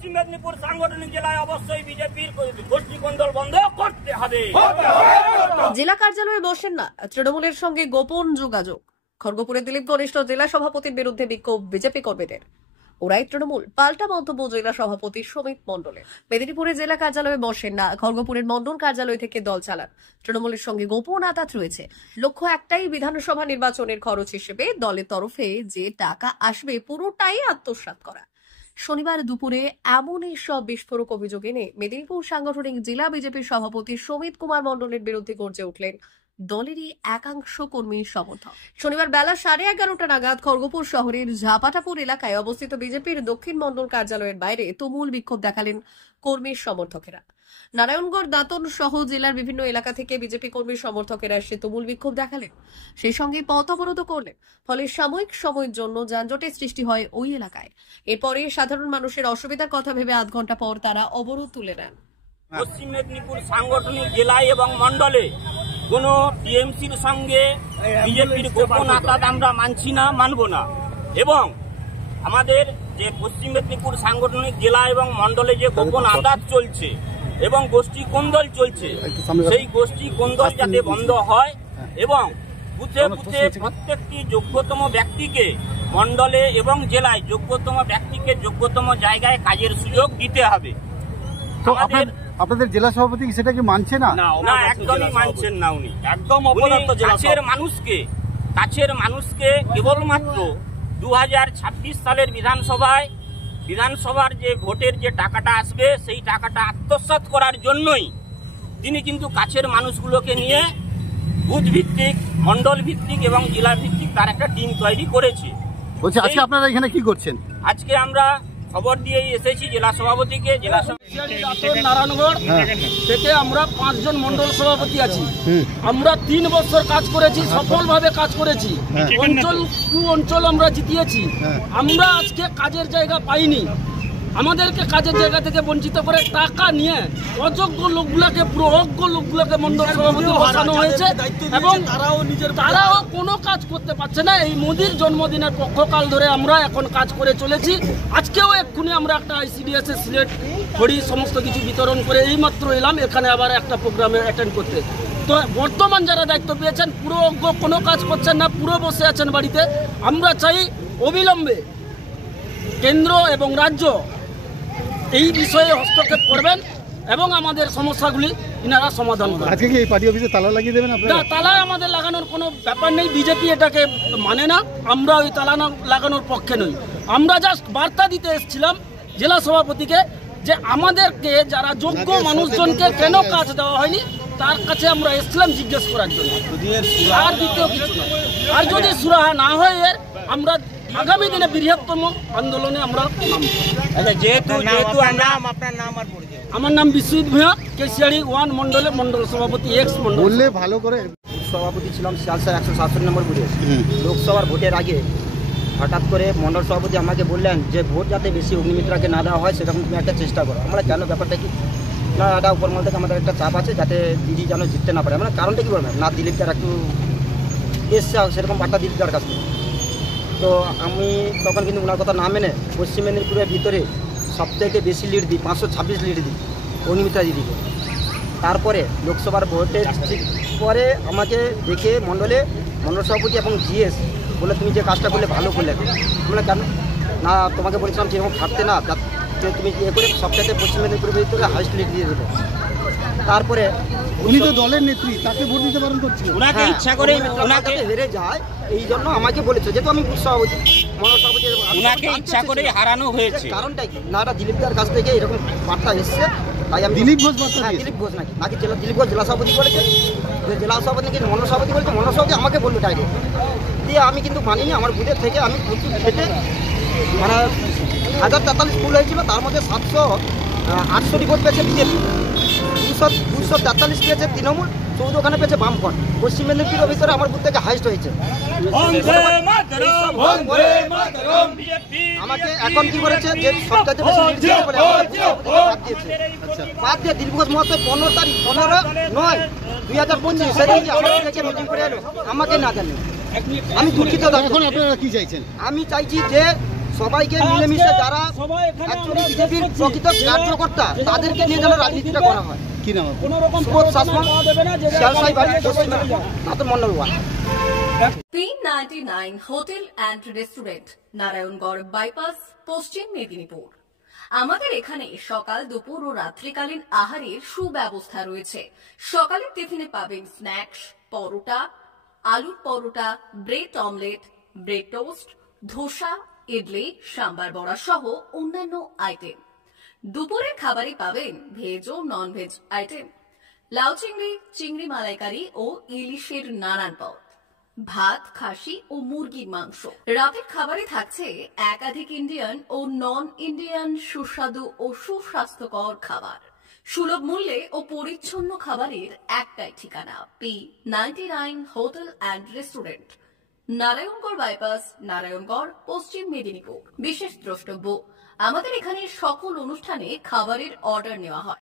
পশ্চিম মেদিনীপুর সাংগঠনিক জেলায় অবশ্যই বিজেপির গোষ্ঠী কোন্দল বন্ধ করতে হবে। জেলা কার্যালয়ে বসেন না তৃণমূলের সঙ্গে গোপন যোগাযোগ। খড়গপুরে দিলীপ ঘনিষ্ঠ জেলা সভাপতির বিরুদ্ধে বিক্ষোভ বিজেপি কর্মীদের। ওরাই তৃণমূল, পাল্টা মন্তব্য জেলা সভাপতি সমিত মণ্ডলের। মেদিনীপুরে জেলা কার্যালয়ে বসেন না, খড়গপুরের মণ্ডল কার্যালয় থেকে দল চালান। তৃণমূলের সঙ্গে গোপন আতাত রয়েছে। লক্ষ্য একটাই, বিধানসভা নির্বাচনের খরচ হিসেবে দলের তরফে যে টাকা আসবে পুরোটাই আত্মসাৎ করা। শনিবার দুপুরে এমনই সব বিস্ফোরক অভিযোগ এনে মেদিনীপুর সাংগঠনিক জেলা বিজেপির সভাপতি সমিত কুমার মণ্ডলের বিরুদ্ধে গর্জে উঠলেন দলেরই একাংশ কর্মীর সমর্থক। শনিবার বেলা 11:30 নাগাদ খড়গপুর শহরের ঝাপাটাপুর এলাকায় অবস্থিত বিজেপির দক্ষিণ মণ্ডল কার্যালয়ের বাইরে তুমুল বিক্ষোভ দেখালেন কর্মীর সমর্থকেরা। নারায়ণগড়, দাঁতন সহ জেলার বিভিন্ন এলাকা থেকে বিজেপি কর্মীর সমর্থকেরা এসে তুমুল বিক্ষোভ দেখালেন, সেই সঙ্গে পথ অবরোধ করলেন। ফলে সাময়িক সময়ের জন্য যানজটের সৃষ্টি হয় ওই এলাকায়। এরপরে সাধারণ মানুষের অসুবিধার কথা ভেবে আধ ঘন্টা পর তারা অবরোধ তুলে নেন। পশ্চিম মেদিনীপুর সাংগঠনিক জেলায় এবং মন্ডলে কোন টিএমসির সঙ্গে বিজেপির গোপন আতাত আমরা মানছি না, মানব না। এবং আমাদের যে পশ্চিম মেদিনীপুর সাংগঠনিক জেলা এবং মন্ডলে যে গোপন আতাত চলছে এবং গোষ্ঠী কোন্দল চলছে, সেই গোষ্ঠী কোন্দল যাতে বন্ধ হয় এবং বুথে বুথে প্রত্যেকটি যোগ্যতম ব্যক্তিকে মন্ডলে এবং জেলায় যোগ্যতম ব্যক্তিকে যোগ্যতম জায়গায় কাজের সুযোগ দিতে হবে। আপনাদের জেলা সভাপতি সেটাকে মানছে না? না, একদমই মানছেন না। উনি একদম কাছের মানুষকে কেবলমাত্র 2026 সালের বিধানসভার যে ভোটের যে টাকাটা আসবে সেই টাকাটা আত্মসাৎ করার জন্যই তিনি কিন্তু কাছের মানুষগুলোকে নিয়ে বুথ ভিত্তিক, মন্ডল ভিত্তিক এবং জেলা ভিত্তিক তার একটা টিম তৈরি করেছে। বলছি আজকে আপনারা এখানে কি করছেন? আজকে আমরা খবর দিয়েই এসেছি জেলা সভাপতিকে। নারায়ণগড় থেকে আমরা 5 জন মন্ডল সভাপতি আছি। আমরা 3 বছর কাজ করেছি, সফলভাবে কাজ করেছি। অঞ্চল আমরা জিতিয়েছি। আমরা আজকে কাজের জায়গা পাইনি। আমাদেরকে কাজের জায়গা থেকে বঞ্চিত করে টাকা নিয়ে অযোগ্য লোকগুলাকে, পুরো অজ্ঞ লোকগুলাকে মন্ডল সভাপতি বসানো হয়েছে এবং তারাও কোনো কাজ করতে পারছে না। এই মোদির জন্মদিনের পক্ষকাল ধরে আমরা এখন কাজ করে চলেছি। আজকেও এক্ষুনি আমরা একটা ICDS সিলেট খড়ি সমস্ত কিছু বিতরণ করে এইমাত্র এলাম এখানে আবার একটা প্রোগ্রামে অ্যাটেন্ড করতে। তো বর্তমান যারা দায়িত্ব পেয়েছেন পুরো অজ্ঞ, কোনো কাজ করছেন না, পুরো বসে আছেন বাড়িতে। আমরা চাই অবিলম্বে কেন্দ্র এবং রাজ্য এই বিষয়ে হস্তক্ষেপ করবেন এবং আমাদের সমস্যাগুলি ইনারা সমাধান করবেন। আজকে কি এই পার্টি অফিসে তালা লাগিয়ে দেবেন আপনারা? না, তালা আমাদের লাগানোর কোনো ব্যাপার নেই। বিজেপি এটাকে মানে না, আমরা ওই তালা লাগানোর পক্ষে নই। আমরা জাস্ট বার্তা দিতে এসেছিলাম জেলা সভাপতিকে যে আমাদেরকে যারা যোগ্য মানুষজনকে কেন কাজ দেওয়া হয়নি তার কাছে আমরা এসেছিলাম জিজ্ঞেস করার জন্য। আর দ্বিতীয় কিছু নয়। আর যদি সুরাহা না হয় আমরা আগামী দিনে বৃহত্তম আন্দোলনে আমরা আমার নাম বিশ্বজিৎ ভূঁইয়া, কেশিয়াড়ি 1 মন্ডলের মন্ডল সভাপতি, এক্স মন্ডল। বললে ভালো করে সভাপতি ছিলাম শিয়ালসার 167 নম্বর বুথে। লোকসভার ভোটের আগে হঠাৎ করে মন্ডল সভাপতি আমাকে বললেন যে ভোট যাতে বেশি অগ্নিমিত্রাকে না দেওয়া হয় সেরকম তুমি একটা চেষ্টা করো। আমরা কেন, ব্যাপারটা কি? না, এটা উপরমহল থেকে আমাদের একটা চাপ আছে যাতে দিদি যেন জিততে না পারে। মানে কারণটা কী বলবেন না, দিলীপদার একটু এসছে সেরকম বার্তা দিলীপদার কাছ থেকে। তো আমি তখন কিন্তু ওনার কথা না মেনে পশ্চিম মেদিনীপুরের ভিতরে সবথেকে বেশি লিড দিই, 526 লিড দিই অগ্নিমিত্রা দিদিকে। তারপরে লোকসভার ভোটের পরে আমাকে দেখে মন্ডল সভাপতি এবং GS বলে তুমি যে কাজটা করলে ভালো করলে। আমরা কেন না, তোমাকে বলেছিলাম যে এরকম খাটতে না, তুমি ইয়ে করে সবথেকে পশ্চিম মেদিনীপুরের ভিতরে হাইস্ট লিড দিয়ে দেবে। তারপরে উনি তো দলের নেত্রী, তাকে ভোট দিতে পারেন করছিল। ওনাকে ইচ্ছা করে ওনাকে হেরে যায় এই জন্য আমাকে বলেছে, যেহেতু আমি সভাপতি, মন্ডল সভাপতি, ওনাকে ইচ্ছা করে হারানো হয়েছে। কারণটা কি না, এটা দিলীপদার কাছ থেকে এরকম বার্তা এসছে। তাই আমি দিলীপ ঘোষ বার্তা, দিলীপ ঘোষ নাকি দিলীপ ঘোষ জেলা সভাপতি বলেছে, জেলা সভাপতি নাকি মন্ডল সভাপতি বলেছে, মন্ডল সভাপতি আমাকে বললো ডাইরেক্ট। দিয়ে আমি কিন্তু মানিনি। আমার বুথের থেকে আমি প্রচুর খেটে, মানে 1043 স্কুল হয়েছিল, তার মধ্যে 700 ভোট পেয়েছে বিজেপি, 243 পেয়েছে তৃণমূল, 14 ওখানে পেয়েছে বামফ্রন্ট। পশ্চিম মেদিনীপুরের ভিতরে আমার বুথ থেকে হাইস্ট হয়েছে। আমাকে এখন কি করেছে যে সবচাইতে বেশি লিড দিতে বলে বাদ দিয়ে দিলীপ ঘোষ মহাশয় 15/9/2025 সেদিন যে আমাকে থেকে মিটিং করে এলো, আমাকে না জানেন। আমি দুঃখিত। এখন আপনারা কি চাইছেন? আমি চাইছি যে সবাইকে মিলেমিশে যারা সবাই এখানে অ্যাকচুয়ালি আমরা বিজেপির দেখছি প্রকৃত যে কার্যকর্তা যে তাদেরকে নিয়ে যেন রাজনীতিটা করা হয়। কি নাম আপনার? কোনো রকম সুবোধ শাসমল, পাওয়া যাবে না, যে শিয়ালসাই বাড়ি, জায়গায় পশ্চিম সবাই যায়। নাতন মন্ডল 1। P99 hotel and restaurant, Narayangarh bypass, Paschim Medinipur. আমাদের এখানে সকাল, দুপুর ও রাত্রিকালীন আহারের সুব্যবস্থা রয়েছে। সকালের টিফিনে পাবেন স্ন্যাক্স, পরোটা, আলুর paratha, bread omelette, bread toast, dosa, idli, sambar vada সহ অন্যান্য আইটেম। দুপুরের খাবারে পাবেন ভেজ ও নন ভেজ আইটেম, লাউ চিংড়ি, চিংড়ি মালাইকারি ও ইলিশের নানান পদ, ভাত, খাসি ও মুরগির মাংস। রাতের খাবারে থাকছে একাধিক ইন্ডিয়ান ও নন ইন্ডিয়ান সুস্বাদু ও সুস্বাস্থ্যকর খাবার। সুলভ মূল্যে ও পরিচ্ছন্ন খাবারের একটাই ঠিকানা, P99 hotel and restaurant, Narayangarh bypass, Narayangarh, পশ্চিম মেদিনীপুর। বিশেষ দ্রষ্টব্য, আমাদের এখানে সকল অনুষ্ঠানে খাবারের অর্ডার নেওয়া হয়।